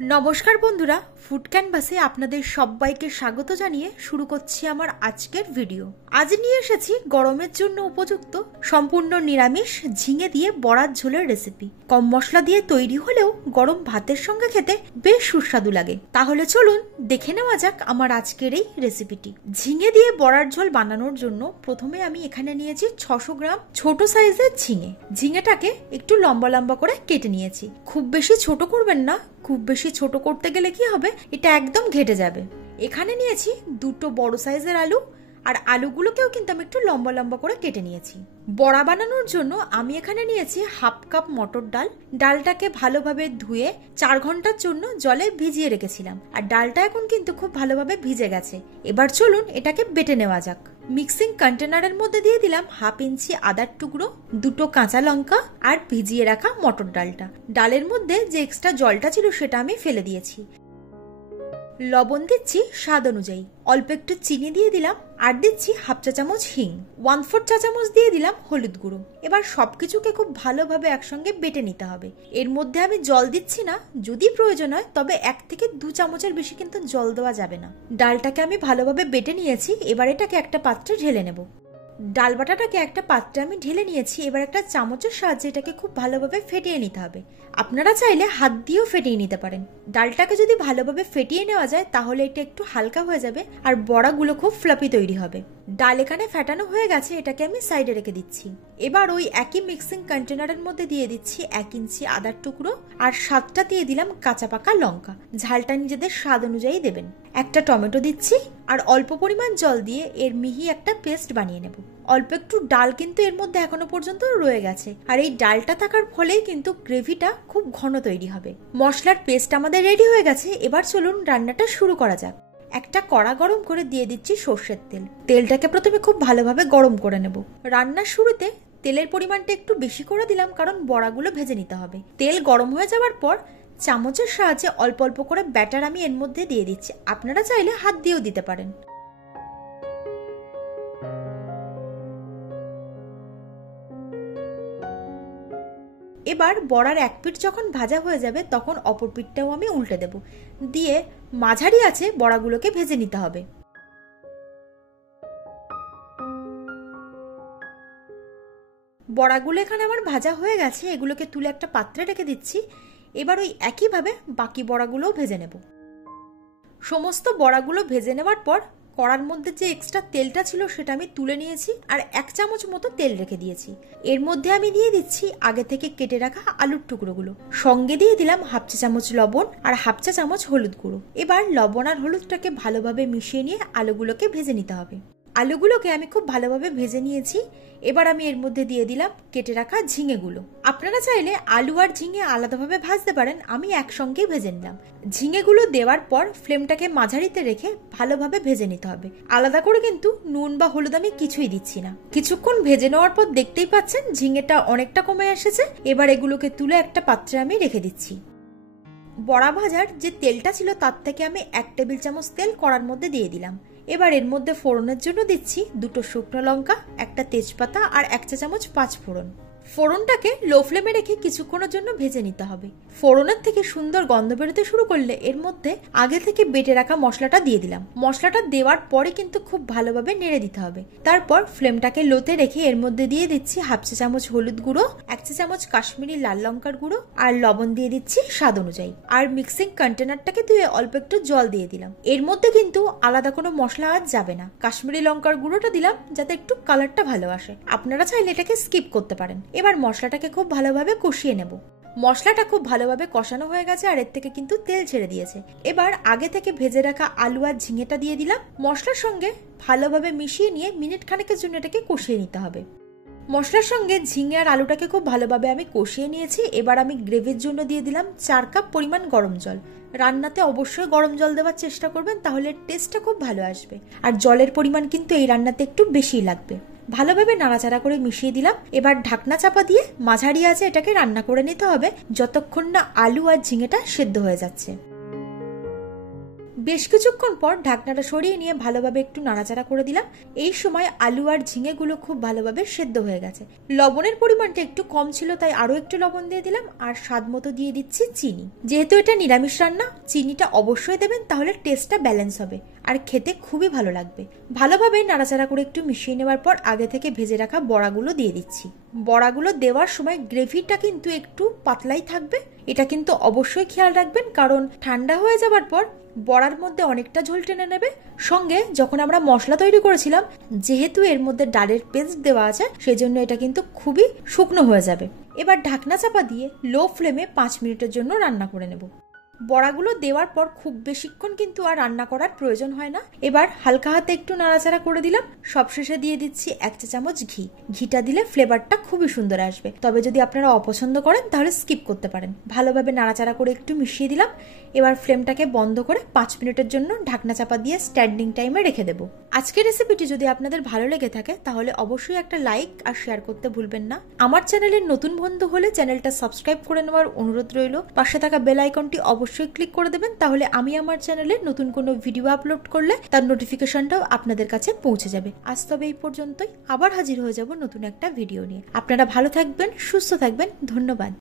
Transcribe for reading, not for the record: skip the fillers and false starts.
নমস্কার বন্ধুরা, ফুড ক্যানভাসে আপনাদের সবাইকে স্বাগত জানিয়ে শুরু করছি আমার আজকের ভিডিও। আজ নিয়ে এসেছি গরমের জন্য উপযুক্ত সম্পূর্ণ নিরামিষ ঝিঙে দিয়ে বড়ার ঝোলের রেসিপি। কম মশলা দিয়ে তৈরি হলেও গরম ভাতের সঙ্গে খেতে বেশ সুস্বাদু লাগে। তাহলে চলুন দেখে নেওয়া যাক আমার আজকের এই রেসিপিটি। ঝিঙে দিয়ে বড়ার ঝোল বানানোর জন্য প্রথমে আমি এখানে নিয়েছি 600 গ্রাম ছোট সাইজের ঝিঙে। ঝিঙেটাকে একটু লম্বা লম্বা করে কেটে নিয়েছি। খুব বেশি ছোট করবেন না, খুব বেশি ছোট করতে গেলে কি হবে, এটা একদম ঘেটে যাবে। এখানে নিয়েছি দুটো বড় সাইজের আলু, আর আলুগুলোকেও কিন্তু আমি একটু লম্বা লম্বা করে কেটে নিয়েছি। বড়া বানানোর জন্য আমি এখানে নিয়েছি হাফ কাপ মটর ডাল। ডালটাকে ভালোভাবে ধুয়ে 4 ঘন্টার জন্য জলে ভিজিয়ে রেখেছিলাম, আর ডালটা এখন কিন্তু খুব ভালোভাবে ভিজে গেছে। এবার চলুন এটাকে বেটে নেওয়া যাক। মিক্সিং কন্টেনারের মধ্যে দিয়ে দিলাম হাফ ইঞ্চি আদার টুকরো, দুটো কাঁচা লঙ্কা আর ভিজিয়ে রাখা মটর ডালটা। ডালের মধ্যে যে এক্সট্রা জলটা ছিল সেটা আমি ফেলে দিয়েছি। লবণ দিচ্ছি স্বাদ অনুযায়ী, অল্প একটু চিনি দিয়ে দিলাম, আর দিচ্ছি হাফ চা চামচ হিং, 1/4 চা চামচ দিয়ে দিলাম হলুদ গুঁড়ো। এবার সবকিছুকে খুব ভালোভাবে একসঙ্গে বেটে নিতে হবে। এর মধ্যে আমি জল দিচ্ছি না, যদি প্রয়োজন হয় তবে 1 থেকে 2 চামচের বেশি কিন্তু জল দেওয়া যাবে না। ডালটাকে আমি ভালোভাবে বেটে নিয়েছি, এবার এটাকে একটা পাত্রে ঢেলে নেব। ডাল বাটাটাকে একটা পাত্রে আমি ঢেলে নিয়েছি। এবার একটা চামচের সাহায্যে এটাকে খুব ভালোভাবে ফেটিয়ে নিতে হবে। আপনারা চাইলে হাত দিয়েও ফেটিয়ে নিতে পারেন। ডালটাকে যদি ভালোভাবে ফেটিয়ে নেওয়া যায় তাহলে এটা একটু হালকা হয়ে যাবে আর বড়াগুলো খুব ফ্লাফি তৈরি হবে। ডাল এখানে ফেটানো হয়ে গেছে, এটাকে আমি সাইডে রেখে দিচ্ছি। এবার ওই একই মিক্সিং কন্টেনারের মধ্যে দিয়ে দিচ্ছি 1 ইঞ্চি আদার টুকরো, আর 7টা দিয়ে দিলাম কাঁচা পাকা লঙ্কা। ঝালটা নিজেদের স্বাদ অনুযায়ী দেবেন। একটা টমেটো দিচ্ছি, আর অল্প পরিমাণ জল দিয়ে এর মিহি একটা পেস্ট বানিয়ে নেব। অল্প একটু ডাল কিন্তু এর মধ্যে এখনো পর্যন্ত রয়ে গেছে, আর এই ডালটা থাকার ফলেই কিন্তু গ্রেভিটা খুব ঘন তৈরি হবে। মশলার পেস্ট আমাদের রেডি হয়ে গেছে। এবার চলুন রান্নাটা শুরু করা যাক। একটা কড়া গরম করে দিয়ে দিচ্ছি সর্ষের তেল। তেলটাকে প্রথমে খুব ভালোভাবে গরম করে নেব। রান্নার শুরুতে তেলের পরিমাণটা একটু বেশি করে দিলাম, কারণ বড়াগুলো ভেজে নিতে হবে। তেল গরম হয়ে যাওয়ার পর চামচের সাহায্যে অল্প অল্প করে ব্যাটার আমি এর মধ্যে দিয়ে দিচ্ছি। আপনারা চাইলে হাত দিয়েও দিতে পারেন। এবার বড়ার এক পিঠ যখন ভাজা হয়ে যাবে তখন অপর পিঠটাও আমি উল্টে দেব, দিয়ে মাঝারি আছে বড়াগুলোকে ভেজে নিতে হবে। বড়াগুলো এখানে আমার ভাজা হয়ে গেছে, এগুলোকে তুলে একটা পাত্রে রেখে দিচ্ছি। এবার ওই একইভাবে বাকি বড়াগুলোও ভেজে নেব। সমস্ত বড়াগুলো ভেজে নেওয়ার পর কড়ার মধ্যে যে এক্সট্রা তেলটা ছিল সেটা আমি তুলে নিয়েছি, আর 1 চামচ মতো তেল রেখে দিয়েছি। এর মধ্যে আমি দিয়ে দিচ্ছি আগে থেকে কেটে রাখা আলুর টুকরোগুলো। সঙ্গে দিয়ে দিলাম হাফ চা চামচ লবণ আর হাফ চা চামচ হলুদ গুঁড়ো। এবার লবণ আর হলুদটাকে ভালোভাবে মিশিয়ে নিয়ে আলুগুলোকে ভেজে নিতে হবে। আলুগুলোকে আমি খুব ভালোভাবে ভেজে নিয়েছি। এবার আমি এর মধ্যে দিয়ে দিলাম কেটে রাখা ঝিঙেগুলো। আপনারা চাইলে আলু আর ঝিঙে আলাদাভাবে ভাজতে পারেন, আমি একসঙ্গেই ভেজে নিলাম। ঝিঙেগুলো দেওয়ার পর ফ্লেমটাকে মাঝারিতে রেখে ভালোভাবে ভেজে নিতে হবে। আলাদা করে কিন্তু নুন বা হলুদ আমি কিছুই দিচ্ছি না। কিছুক্ষণ ভেজে নেওয়ার পর দেখতেই পাচ্ছেন ঝিঙেটা অনেকটা কমে এসেছে। এবার এগুলোকে তুলে একটা পাত্রে আমি রেখে দিচ্ছি। বড়া ভাজার যে তেলটা ছিল তার থেকে আমি 1 টেবিল চামচ তেল কড়ার মধ্যে দিয়ে দিলাম। এবার এর মধ্যে ফোড়নের জন্য দিচ্ছি 2টো শুকনো লঙ্কা, একটা তেজপাতা আর 1 চা চামচ 5 ফোড়ন। ফোড়নটাকে লো ফ্লেমে রেখে কিছুক্ষণের জন্য ভেজে নিতে হবে। ফোড়নের থেকে সুন্দর গন্ধ বেরোতে শুরু করলে এর মধ্যে আগে থেকে বেটে রাখা মশলাটা দিয়ে দিলাম। মশলাটা দেওয়ার পরে কিন্তু খুব ভালোভাবে নেড়ে দিতে হবে। তারপর ফ্লেমটাকে লোতে রেখে এর মধ্যে দিয়ে দিচ্ছি হাফ চা চামচ হলুদ গুঁড়ো, 1 চা চামচ কাশ্মীরি লাল লঙ্কার গুঁড়ো, আর লবণ দিয়ে দিচ্ছি স্বাদ অনুযায়ী। আর মিক্সিং কন্টেনারটাকে ধুয়ে অল্প একটু জল দিয়ে দিলাম। এর মধ্যে কিন্তু আলাদা কোনো মশলা আজ যাবে না। কাশ্মীরি লঙ্কার গুঁড়োটা দিলাম যাতে একটু কালারটা ভালো আসে। আপনারা চাইলে এটাকে স্কিপ করতে পারেন। এবার মশলাটাকে খুব ভালোভাবে কষিয়ে নেব। মশলাটা খুব ভালোভাবে কষানো হয়ে গেছে, আর এর থেকে কিন্তু তেল ছেড়ে দিয়েছে। এবার আগে থেকে ভেজে রাখা আলু আর ঝিঙেটা দিয়ে দিলাম। মশলার সঙ্গে ভালোভাবে মিশিয়ে নিয়ে মিনিট খানেকের জন্য এটাকে কষিয়ে নিতে হবে। মশলার সঙ্গে ঝিঙে আর আলুটাকে খুব ভালোভাবে আমি কষিয়ে নিয়েছি। এবার আমি গ্রেভির জন্য দিয়ে দিলাম 4 কাপ পরিমাণ গরম জল। রান্নাতে অবশ্যই গরম জল দেওয়ার চেষ্টা করবেন, তাহলে টেস্টটা খুব ভালো আসবে। আর জলের পরিমাণ কিন্তু এই রান্নাতে একটু বেশি লাগবে। ভালোভাবে নাড়াচাড়া করে মিশিয়ে দিলাম। এবার ঢাকনা চাপা দিয়ে মাঝারি আঁচে এটাকে রান্না করে নিতে হবে যতক্ষণ না আলু আর ঝিঙেটা সেদ্ধ হয়ে যাচ্ছে। বেশ কিছুক্ষণ পর ঢাকনাটা সরিয়ে নিয়ে ভালোভাবে একটু নাড়াচাড়া করে দিলাম। এই সময় আলু আর ঝিঙেগুলো খুব ভালোভাবে সেদ্ধ হয়ে গেছে। লবণের পরিমাণটা একটু কম ছিল, তাই আরো একটু লবণ দিয়ে দিলাম, আর স্বাদ মতো দিয়ে দিচ্ছি চিনি। যেহেতু এটা নিরামিষ রান্না, চিনিটা অবশ্যই দেবেন, তাহলে টেস্টটা ব্যালেন্স হবে আর খেতে খুবই ভালো লাগবে। ভালোভাবে নাড়াচাড়া করে একটু মিশিয়ে নেওয়ার পর আগে থেকে ভেজে রাখা বড়াগুলো দিয়ে দিচ্ছি। বড়াগুলো দেওয়ার সময় গ্রেভিটা কিন্তু একটু পাতলাই থাকবে, এটা কিন্তু অবশ্যই খেয়াল রাখবেন, কারণ ঠান্ডা হয়ে যাবার পর বড়ার মধ্যে অনেকটা ঝোল টেনে নেবে। সঙ্গে যখন আমরা মশলা তৈরি করেছিলাম, যেহেতু এর মধ্যে ডালের পেস্ট দেওয়া আছে, সেজন্য এটা কিন্তু খুবই শুকনো হয়ে যাবে। এবার ঢাকনা চাপা দিয়ে লো ফ্লেমে 5 মিনিটের জন্য রান্না করে নেব। বড়াগুলো দেওয়ার পর খুব বেশিক্ষণ কিন্তু আর রান্না করার প্রয়োজন হয় না। এবার হালকা হাতে একটু নাড়াচাড়া করে দিলাম। সবশেষে দিয়ে দিচ্ছি 1 চা চামচ ঘি। ঘিটা দিলে ফ্লেভারটা খুবই সুন্দর আসবে, তবে যদি আপনারা অপছন্দ করেন তাহলে স্কিপ করতে পারেন। ভালোভাবে নাড়াচাড়া করে একটু মিশিয়ে দিলাম। এবার ফ্লেমটাকে বন্ধ করে 5 মিনিটের জন্য ঢাকনা চাপা দিয়ে স্ট্যান্ডিং টাইমে রেখে দেবো। আজকের রেসিপিটি যদি আপনাদের ভালো লেগে থাকে তাহলে অবশ্যই একটা লাইক আর শেয়ার করতে ভুলবেন না। আমার চ্যানেলের নতুন বন্ধু হলে চ্যানেলটা সাবস্ক্রাইব করে নেওয়ার অনুরোধ রইল। পাশে থাকা বেল আইকনটি অবশ্যই ক্লিক করে দেবেন, তাহলে আমি আমার চ্যানেলে নতুন কোনো ভিডিও আপলোড করলে তার নোটিফিকেশনটাও আপনাদের কাছে পৌঁছে যাবে। আজ তবে এই পর্যন্তই, আবার হাজির হয়ে যাব নতুন একটা ভিডিও নিয়ে। আপনারা ভালো থাকবেন, সুস্থ থাকবেন, ধন্যবাদ।